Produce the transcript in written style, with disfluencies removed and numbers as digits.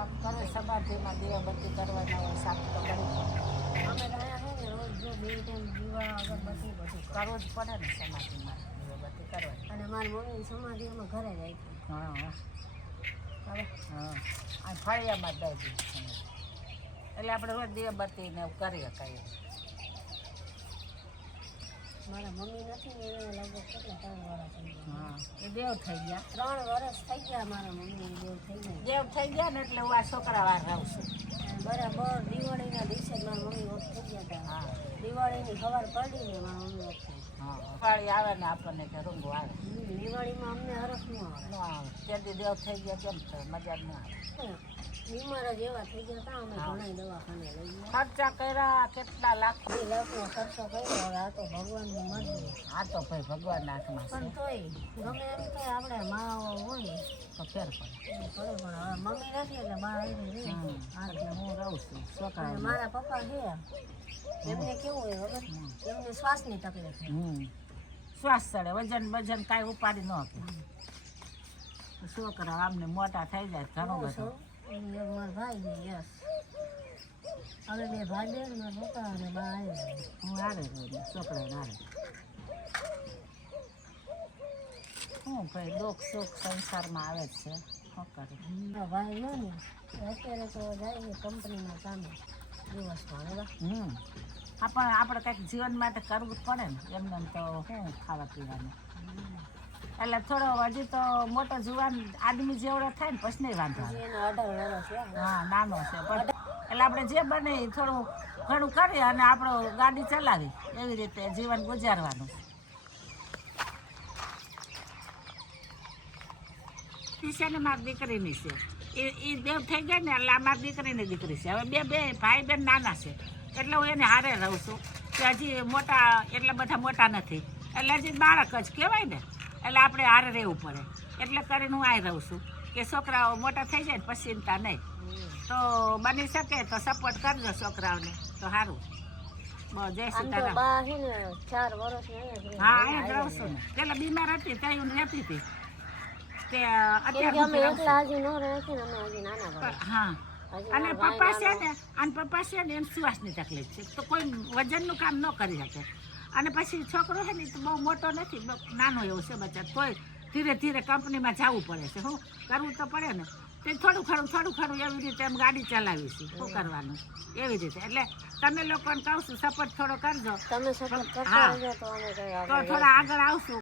કામ કરે સમાધિમાં દીવાબત્તી કરવાના હોય સાફ તો કરી અમે રહ્યા છે ને રોજ જો 2 ટાઈમ દીવા અગરબત્તી બધું કરવું જ પડે ને સમાધિમાં દીવાબત્તી કરવાની. અને મારી મમ્મીની સમાધિ અમે ઘરે જ આપી. હા હવે હા આ ફળિયામાં જ દઈ દીધી એટલે આપણે રોજ દીવાબત્તી ને એવું કરી શકાય. મારા મમ્મી નથી ને એને લગભગ કેટલા 3 વર્ષ થઈ ગયા. હા એ દેવ થઈ ગયા 3 વર્ષ થઈ ગયા મારા મમ્મી દેવ થઈ ગયા. દેવ થઈ ગયા ને એટલે હું આ છોકરા વાર રહું છું. બરાબર દિવાળીના દિવસે જ મારા મમ્મી ઓફ થઈ ગયા હતા. હા દિવાળીની ખબર પડી ને મારા મમ્મી ઓફ થઈ હા દિવાળી આવે ને આપણને કે રૂંગું આવે ગયા. દિવાળીમાં અમને હરખ ન આવે. ન આવે ત્યાંથી દેવ થઈ ગયા કેમ થાય મજા જ ન આવે. બીમાર જ એવા થઈ ગયા હતા અમે ઘણા દવાખાને લઈ ગયા. ખર્ચા કર્યા કેટલા લાખ 2 લાખનો ખર્ચો કર્યો. હવે આ તો ભગવાનની મરજી. આ તો ભાઈ ભગવાનના હાથમાં છે પણ તોય ગમે એમ તો આપણે મા હોય તો ફેર પડે. પડે પણ હવે મમ્મી નથી એટલે બા આવી રહી. એટલે હું રહું છું છોકરા અને મારા પપ્પા છે એમને કેવું હોય વગર એમને શ્વાસની તકલીફ છે. શ્વાસ ચડે વજન કાંઈ ઉપાડી ન આપે. છોકરા આમને મોટા થઈ જાય ઘણું બધું. મારા ભાઈ છે યસ. હવે 2 ભાઈ બેન મારા પપ્પા અને બા આવી. હું હારે રહું છોકરા હારે. શું ભાઈ દુઃખ સુખ સંસારમાં આવે જ છે શું કરે. મારા ભાઈ નો ને અત્યારે તો જાય છે કંપનીના કામે દિવસમાં. બરાબર આપણે કંઈક જીવન માટે કરવું જ પડે ને એમને તો શું ખાવા પીવાનું. એટલે થોડો હજી તો મોટો જુવાન આદમી જેવડો થાય ને પછી નહીં વાંધો આવે. એના 18 વર્ષ છે. હા નાનો છે પણ એટલે આપણે જે બને એ થોડું ઘણું કરીએ અને આપણો ગાડી ચલાવી એવી રીતે જીવન ગુજારવાનું. છે ને મારી દીકરીની છે એ દેવ થઈ ગયા ને એટલે આ મારી દીકરીની દીકરી છે. હવે બે ભાઈ બેન નાના છે એટલે હું એને હારે રહું છું કે હજી મોટા એટલા બધા મોટા નથી એટલે હજી બાળક જ કહેવાય ને એટલે આપણે હારે રહેવું પડે. એટલે કરીને હું અહીં રહું છું કે છોકરાઓ મોટા થઈ જાય ને પછી ચિંતા નહીં. તો બની શકે તો સપોર્ટ કરજો છોકરાઓને તો સારું. જય સીતારામ. બા છે ને 4 વર્ષ હા અહીંયા જ રહું છું ને. પેલા બીમાર હતી ત્યાં હું રહેતી હતી તે અમે એકલા હજી નો રહે છે ને અમે હજી નાના ભાઈ. હા અને પપ્પા છે ને એમ શ્વાસની તકલીફ છે તો કોઈ વજનનું કામ ન કરી શકે. અને પછી છોકરો છે ને તો બહુ મોટો નથી નાનો એવો છે બચ્ચા તોય ધીરે ધીરે કંપનીમાં જવું પડે છે. શું કરવું તો પડે ને તે થોડું ખરું એવી રીતે એમ ગાડી ચલાવી છે શું કરવાનું એવી રીતે. એટલે તમે લોકોને કહું છું સપોર્ટ થોડો કરજો તમે સપોર્ટ કરતા રહેજો તો અમે કઈ તો થોડા આગળ આવશું.